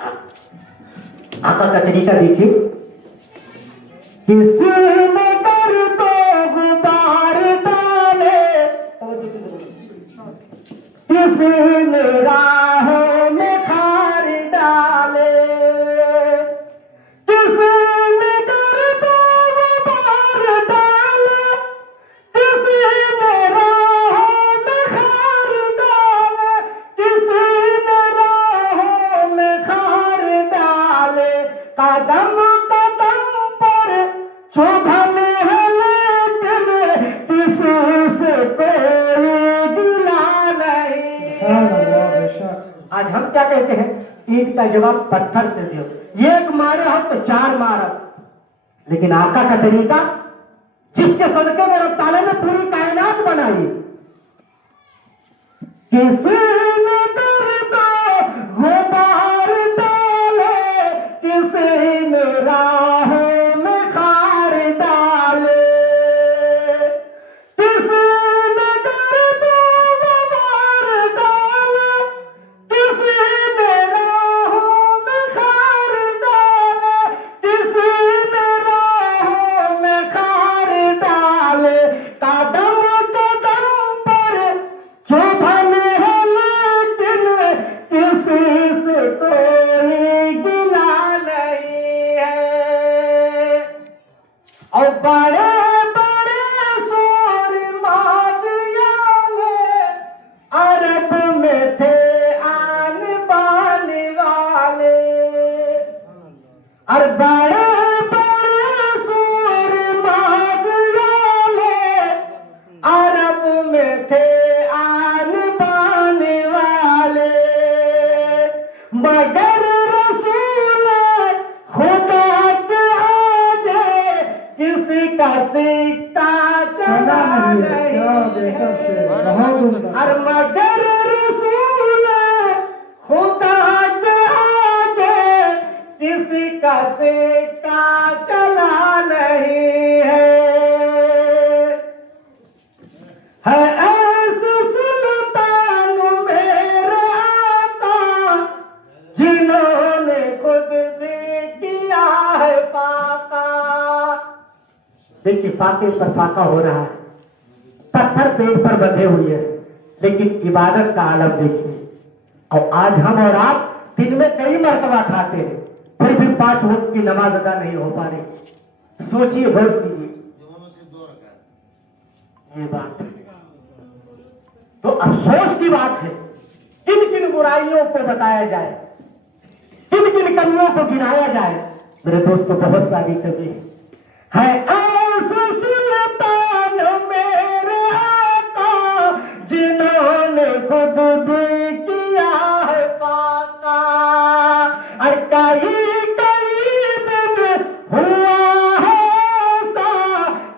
आका का तरीका देखिए, किसी ने कर तो गुबार डाले, किसी ने राहों में खार डाले, किसी ने कर तो गुबार डाले, किसी ने राहों में खार डाले, किसी ने राहों में खार डाले। कदम कदम पर शोभन है लेकिन किसी से कोई गिला नहीं। आज हम क्या कहते हैं, ईंट का जवाब पत्थर से दो, एक मारे हो तो चार मारो। लेकिन आका का तरीका, जिसके सदके में रब ताला ने पूरी कायनात बनाई, किसी ने कर दो गुबार डाले, किसी ने राहों में खार डाले, किसी ने कर दो गुबार डाले, किसी ने राहों में खार डाले, किसी ने राहों में खार डाले। कदम कदम पर शोभन है लेकिन किसी से कोई गिला नहीं है। और बड़े बड़े सूरमाजियाले अरब में थे आन बान वाले, और बड़े बड़े सूरमाजियाले अरब में थे आन बान वाले, मगर रसूल खुदा के आगे किसी का सिक्का चला नहीं है। और मगर रसूल खुदा के आगे किसी का सिक्का चला नहीं है। ऐसे सुल्तान मेरे आका जिन्होंने खुद भी किया है फाका। देखिए फाके पर फाका हो रहा है, पत्थर पेट पर बंधे हुए हैं, लेकिन इबादत का आलम देखिए। और आज हम और आप दिन में कई मरतबा खाते हैं, फिर भी 5 वक्त की नमाज अदा नहीं हो पा रही। सोचिए, बहुत कीजिए ये बात है। तो अफसोस की बात है, किन किन बुराइयों को बताया जाए, किन किन कमियों को गिनाया जाए। मेरे दोस्तों, बहुत सारी कमी है। ऐसे सुल्तान मेरे आका जिन्होंने खुद भी किया है फाका। और कई कई दिन हुआ है ऐसा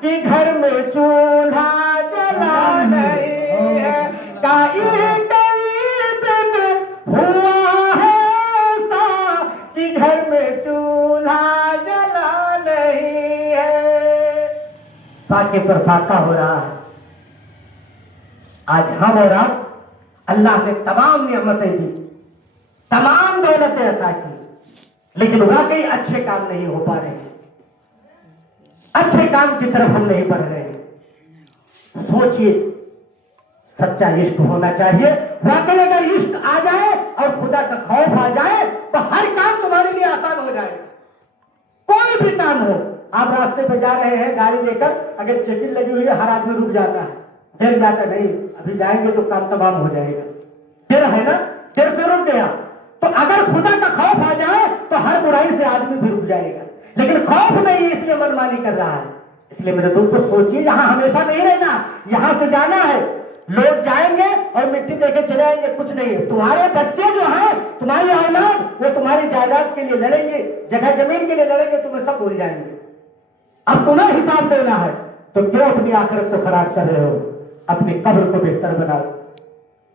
कि घर में चूल्हा जला नहीं है। कई कई दिन हुआ है ऐसा कि घर में चूल्हा जला नहीं है। फाके पर फाका हो रहा है। आज हम और आप, अल्लाह ने तमाम नियमतें दी, तमाम दौलतें अता की, लेकिन वाकई अच्छे काम नहीं हो पा रहे, अच्छे काम की तरफ हम नहीं बढ़ रहे। सोचिए, सच्चा इश्क होना चाहिए। वाकई अगर इश्क आ जाए और खुदा का खौफ आ जाए तो हर काम तुम्हारे लिए आसान हो जाएगा। कोई भी काम हो, आप रास्ते पे जा रहे हैं गाड़ी लेकर, अगर चेकिंग लगी हुई है, हर आदमी रुक जाता है, देर जाता नहीं, अभी जाएंगे तो काम तमाम हो जाएगा। देर है ना, देर से रुक गया। तो अगर खुदा का खौफ आ जाए तो हर बुराई से आदमी भी रुक जाएगा, लेकिन खौफ नहीं है इसलिए मनमानी कर रहा है। इसलिए मेरे दोस्तों, सोचिए, यहाँ हमेशा नहीं रहना, यहाँ से जाना है। लोग जाएंगे और मिट्टी देके चले आएंगे, कुछ नहीं है। तुम्हारे बच्चे जो हैं, तुम्हारी औलाद, वो तुम्हारी जायदाद के लिए लड़ेंगे, जगह जमीन के लिए लड़ेंगे, तुम्हें सब भूल जाएंगे। अब तुम्हें हिसाब देना है, तो क्यों अपनी आखिरत को खराब कर रहे हो? अपनी कब्र को बेहतर बनाओ।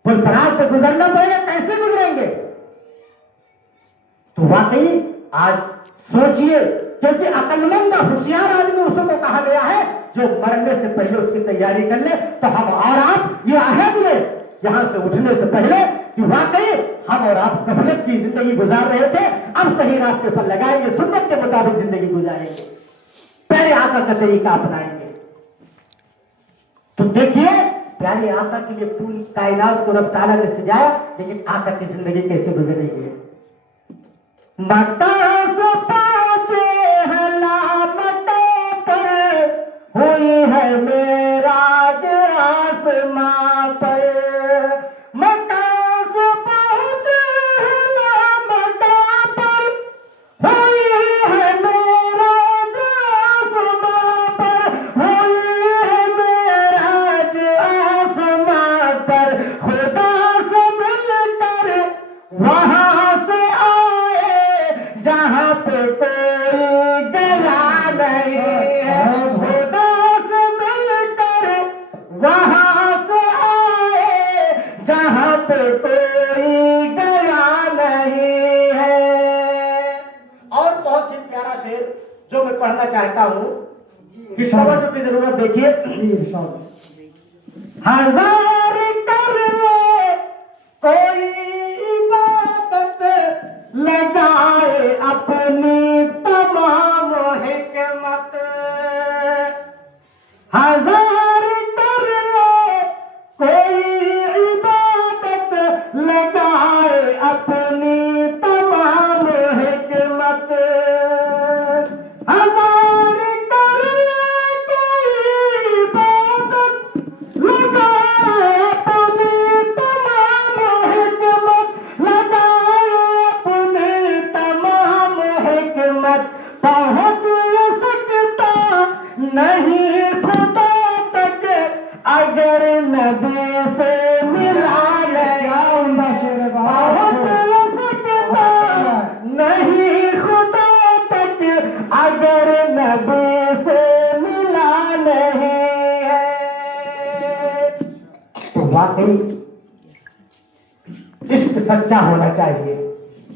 पुलसराज से गुजरना पड़ेगा, कैसे गुजरेंगे? तो वाकई आज सोचिए, क्योंकि अकलमंद होशियार आदमी उसको कहा गया है जो मरने से पहले उसकी तैयारी कर ले। तो हम और आप ये अहद ले यहां से उठने से पहले कि वाकई हम और आप गफलत की जिंदगी गुजार रहे थे, अब सही रास्ते पर लगाएंगे, सुन्नत के मुताबिक जिंदगी गुजारेंगे, प्यारे आका का तरीका अपनाएंगे। तो देखिए प्यारे आका के लिए पूरी कायनात को रब ताला ने सजाया, लेकिन आका की जिंदगी कैसे गुजरी है। मतास पहुंचे हलामतों पर, हुई है मेराज आसमां पर। मतास पहुंचे हलामतों पर, हुई है मेराज आसमां पर, हुई है मेराज आसमां पर। खुदा से मिलकर वहां से जहां पे कोई गया नहीं है, खुदा से मिलकर वहां से आए जहां पे कोई गया नहीं है। और बहुत ही प्यारा शेर जो मैं पढ़ना चाहता हूं, कि तवज्जो की जरूरत देखिए। हजार कर ले कोई इबादत, लगाए अपनी तमाम हिकमत। हजार कर ले कोई इबादत, लगाए अपनी तमाम हिकमत। हजार कर ले कोई इबादत, लगाए अपनी तमाम हिकमत, लगाए अपनी तमाम हिकमत। पहुंच सकता नहीं खुदा तक अगर नबी से मिला नहीं। पहुंच सकता नहीं खुदा तक अगर नबी से मिला नहीं है। तो वाकई इश्क सच्चा होना चाहिए,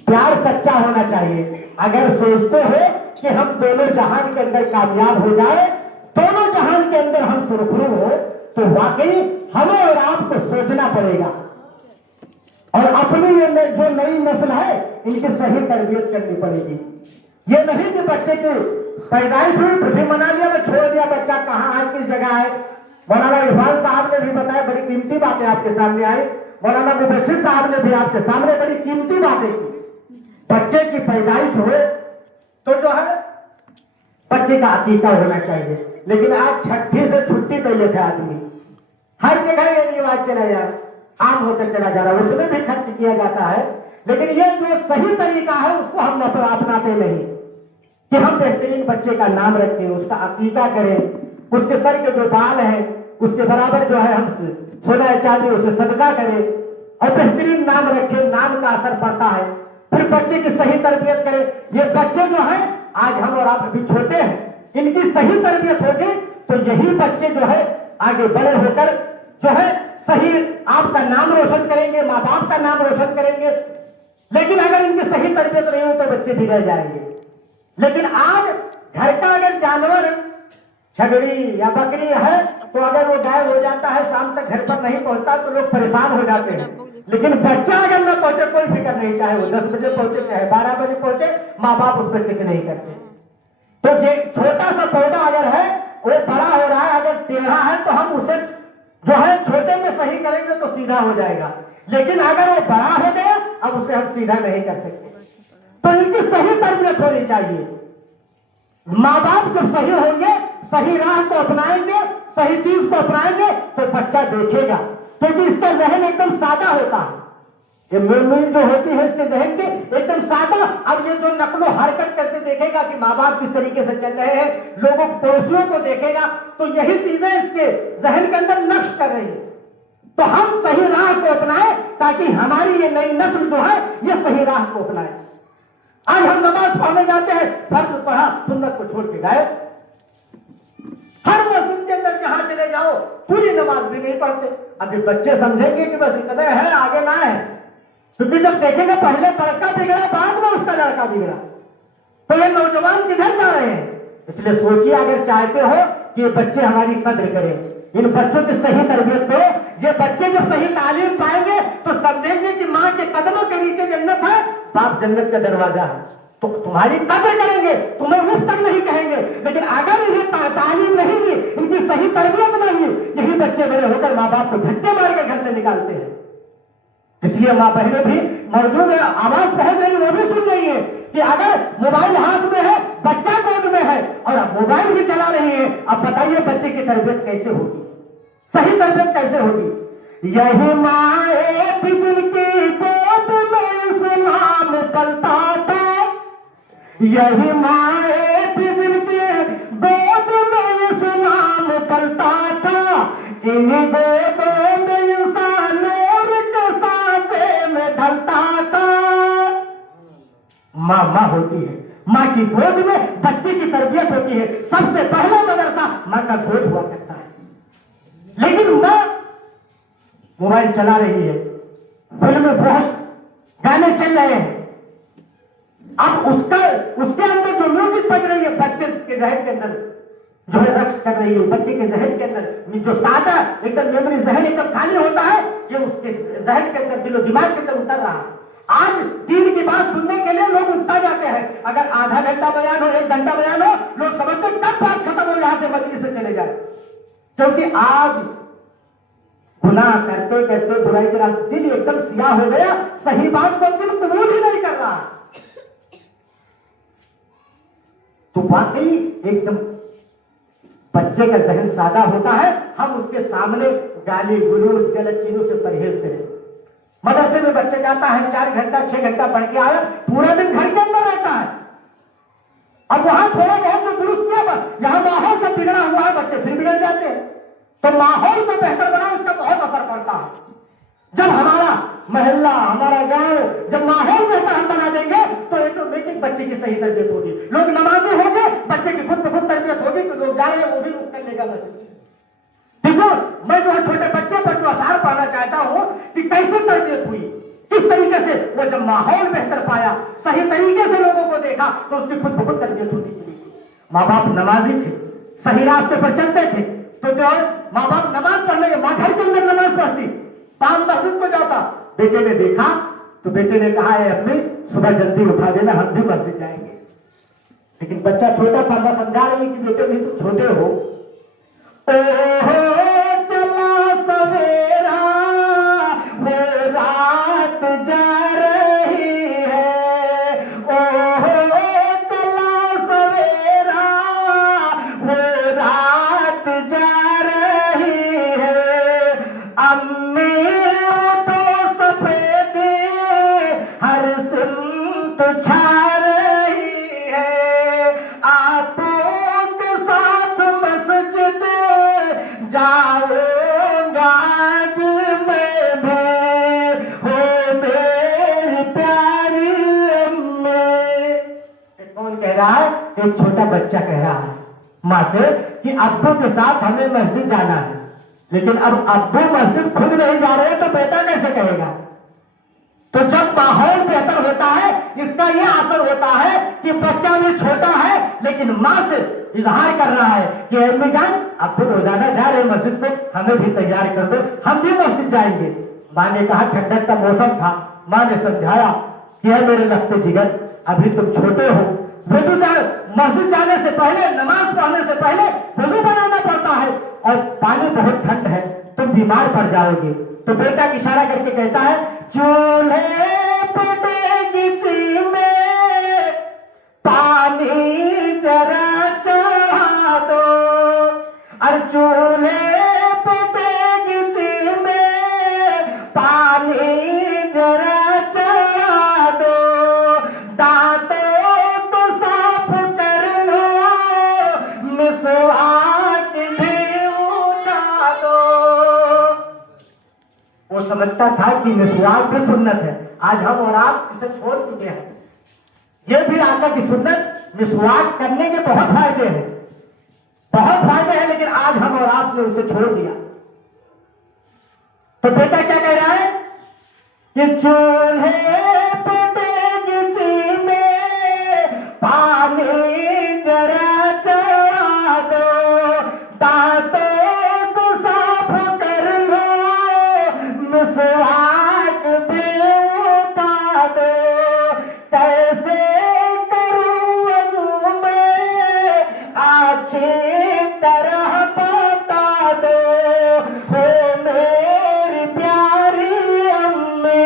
प्यार सच्चा होना चाहिए। अगर सोचते हो कि हम दोनों जहान के अंदर कामयाब हो जाए, दोनों जहान के अंदर हम सुरखरू हो, तो वाकई हमें और आपको सोचना पड़ेगा और अपनी ये जो नई नस्ल है इनकी सही तरबियत करनी पड़ेगी। ये नहीं कि बच्चे की पैदाइश हुई खुशी मना लिया, मैं छोड़ दिया, बच्चा कहाँ है, किस जगह है। मौलाना इरफान साहब ने भी बताया, बड़ी कीमती बातें आपके सामने आई। मौलाना मुबशिर साहब ने भी आपके सामने बड़ी कीमती बातें की। बच्चे की पैदाइश हुए तो जो है बच्चे का अकीका होना चाहिए, लेकिन आज छठी से छुट्टी पे लेते आदमी, हर जगह ये रिवाज चला जा रहा, आम होकर चला जा रहा है, उसमें भी खर्च किया जाता है। लेकिन ये जो सही तरीका है उसको हम अपनाते नहीं, कि हम बेहतरीन बच्चे का नाम रखें, उसका अकीका करें, उसके सर के जो बाल हैं उसके बराबर जो है हम सोना चांदी उसे सदका करें और बेहतरीन नाम रखें। नाम का असर पड़ता है। फिर बच्चे की सही तरबियत करें। ये बच्चे जो है आज हम और आप अभी छोटे हैं, इनकी सही तरबियत होगी तो यही बच्चे जो है आगे बड़े होकर जो है सही आपका नाम रोशन करेंगे, माँ बाप का नाम रोशन करेंगे। लेकिन अगर इनकी सही तरबियत नहीं हो तो बच्चे बिगड़ जाएंगे। लेकिन आज घर का अगर जानवर छगड़ी या बकरी है तो अगर वो गायब हो जाता है, शाम तक घर पर नहीं पहुंचता तो लोग परेशान हो जाते हैं। लेकिन बच्चा अगर न पहुंचे कोई फिक्र नहीं, चाहे वो 10 बजे पहुंचे चाहे 12 बजे पहुंचे, माँ बाप उस पर टिक नहीं करते। तो ये छोटा सा पौधा अगर है वो बड़ा हो रहा है, अगर टेढ़ा है तो हम उसे जो है छोटे में सही करेंगे तो सीधा हो जाएगा। लेकिन अगर वो बड़ा हो गया अब उसे हम सीधा नहीं कर सकते। तो इनकी सही तरबियत होनी चाहिए। माँ बाप जब सही होंगे, सही राह को अपनाएंगे, सही चीज को अपनाएंगे तो बच्चा देखेगा, क्योंकि इसका जहन एकदम सादा होता है। ये मेमोरी जो होती है इसके जहन की एकदम सादा। अब ये जो नकलो हरकत करते देखेगा कि माँ बाप किस तरीके से चल रहे हैं, लोगों पड़ोसियों को देखेगा, तो यही चीजें इसके जहन के अंदर नक्श कर रही है। तो हम सही राह को अपनाएं ताकि हमारी ये नई नस्ल जो है ये सही राह को अपनाए। आज हम नमाज पढ़ने जाते हैं, फर्ज पढ़ा, सुन्नत को छोड़ के गए। हर मस्जिद के अंदर जहां चले जाओ पूरी नमाज भी नहीं पढ़ते। अभी बच्चे समझेंगे कि बस इतना है, आगे ना है, क्योंकि जब देखेंगे पहले लड़का बिगड़ा बाद में उसका लड़का बिगड़ा, तो ये नौजवान किधर जा रहे हैं। इसलिए सोचिए, अगर चाहते हो कि ये बच्चे हमारी कद्र करें, इन बच्चों की सही तरबियत को ये बच्चे जब सही तालीम पाएंगे तो समझेंगे कि माँ के कदमों के नीचे जन्नत है, बाप जन्नत का दरवाजा है, तो तुम्हारी कदर करेंगे, तुम्हें उस तक नहीं कहेंगे। लेकिन अगर इन्हें तालीम नहीं दी, इनकी सही तरबियत नहीं, यही बच्चे बड़े होकर माँ बाप को धक्के मार के घर से निकालते हैं। इसलिए माँ बहनें भी मौजूद है, आवाज पहुंच रही है, वो भी सुन रही है कि अगर मोबाइल हाथ में है, बच्चा गोद में है और अब मोबाइल भी चला रही है, अब बताइए बच्चे की तरबियत कैसे होगी, सही तरबियत कैसे होगी। यही माए थी जिनकी गोद में इस्लाम पलता था, यही माए थी जिनकी गोद में इस्लाम पलता था, इन्हीं गोदों में इंसान नूर के सांचे में ढलता था। माँ माँ होती है, माँ की गोद में बच्चे की तरबियत होती है। सबसे पहला मदरसा माँ का गोद हुआ करता है। लेकिन माँ मोबाइल चला रही है, फिल्म बहुत गाने चल रहे हैं, अब उसके अंदर जो म्यूजिक बज रही है, बच्चे के जहन के अंदर जो है रक्त कर रही है, बच्चे के जहन के अंदर जो सादा एकदम मेमोरी जहन एकदम खाली होता है, ये उसके जहन के अंदर दिलो दिमाग के अंदर उतर रहा है। आज दीन की बात सुनने के लिए लोग उठता जाते हैं, अगर आधा घंटा बयान हो, 1 घंटा बयान हो, लोग समझते कब बात खत्म हो, यहां से मजलिस से चले जाए। क्योंकि आज गुनाह करते करते बुराई के रास्ते दिल एकदम सियाह हो गया, सही बात को दिल कबूल ही नहीं कर रहा। तो वाकई एकदम बच्चे का जहन सादा होता है, हम उसके सामने गाली गुलूज गलत चीजों से परहेज करें। मदरसे में बच्चे जाता है, 4 घंटा 6 घंटा पढ़ के आया, पूरा दिन घर के अंदर रहता है। अब वहां थोड़ा बहुत जो दुरुस्त किया, यहां माहौल सब बिगड़ा हुआ है, बच्चे फिर बिगड़ जाते हैं। तो माहौल को बेहतर बनाओ, इसका बहुत असर पड़ता है। जब हमारा मोहल्ला, हमारा गांव, जब माहौल बेहतर हम बना देंगे तो ऑटोमेटिक बच्चे की सही तरबियत होगी, लोग नमाजी होंगे, बच्चे की खुद ब खुद तरबियत होगी, तो लोग जा रहे हैं वो भी रुक कर लेगा मस्जिद। देखो, मैं जो है छोटे बच्चे पर जो आसार पाना चाहता हूं कि कैसे तरबियत हुई, किस तरीके से वो जब माहौल बेहतर पाया, सही तरीके से लोगों को देखा, तो उसकी खुद ब खुद तरबियत होती चली। माँ बाप नमाजी थे, सही रास्ते पर चलते थे, तो जो माँ बाप नमाज पढ़ने के, माँ घर के अंदर नमाज पढ़ती, शाम मस्जिद को जाता, बेटे ने देखा तो बेटे ने कहा है अपने सुबह जल्दी उठा देना, हम भी मस्जिद जाएंगे। लेकिन बच्चा छोटा था, मैं समझा रही कि बेटे भी तुम छोटे हो। ओहो चला सवेरा वो रात जा रही है, ओहो चला सवेरा वो रात जा रही है, अम्मी हर सिमत छा रही है, आपों के साथ मस्जिद जाऊंगा आज मैं भी, हो मेरी प्यारी अम्मी। कौन कह रहा है? एक छोटा बच्चा कह रहा है माँ से कि अब्बू के साथ हमें मस्जिद जाना है। लेकिन अब अब्बू मस्जिद खुद नहीं जा रहे तो बेटा कैसे कहेगा? तो जब माहौल बेहतर होता है, इसका यह असर होता है कि बच्चा भी छोटा है लेकिन माँ से इजहार कर रहा है कि अम्मी जान अब तो रोजाना जा रहे मस्जिद को, हमें भी तैयार कर दो, हम भी मस्जिद जाएंगे। माँ ने कहा ठंडक का मौसम था, माँ ने समझाया कि है मेरे लखते जिगर, अभी तुम छोटे हो, वजू मस्जिद जाने से पहले, नमाज पढ़ने से पहले वजू बनाना पड़ता है और पानी बहुत ठंड है, तुम बीमार पड़ जाओगे। तो बेटा इशारा करके कहता है चूल्हे पे देगची में पानी जरा चढ़ा दो, और चूल्हे पे देगची में पानी जरा चढ़ा दो, दांतों को साफ कर लो, मिसवाक भी उठा दो। वो समझता था कि मिसवाक भी सुन्नत है, आज हम और आप इसे छोड़ चुके हैं। ये भी आका की सुन्नत, मिसवाक करने के बहुत फायदे हैं, बहुत फायदे हैं, लेकिन आज हम और आपने उसे छोड़ दिया। तो बेटा क्या कह रहा है कि चूल्हे पे देगची में पानी जरा चढ़ा दो, दांतों को साफ कर लो, हो मेरी प्यारी अम्मी।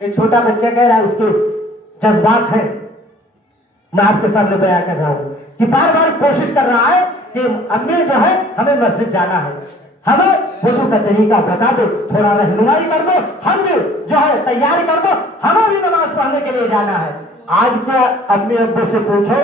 एक छोटा बच्चा कह रहा है, उसके जज्बात है, मैं आपके सामने बयां कर रहा हूं कि बार बार कोशिश कर रहा है कि अम्मी जो है हमें मस्जिद जाना है, हमें वुजू का तरीका बता दो, थोड़ा रहनुमाई कर दो, हम भी जो है तैयारी कर दो, हमें भी नमाज पढ़ने के लिए जाना है। आज का अम्मी अब्बू से पूछो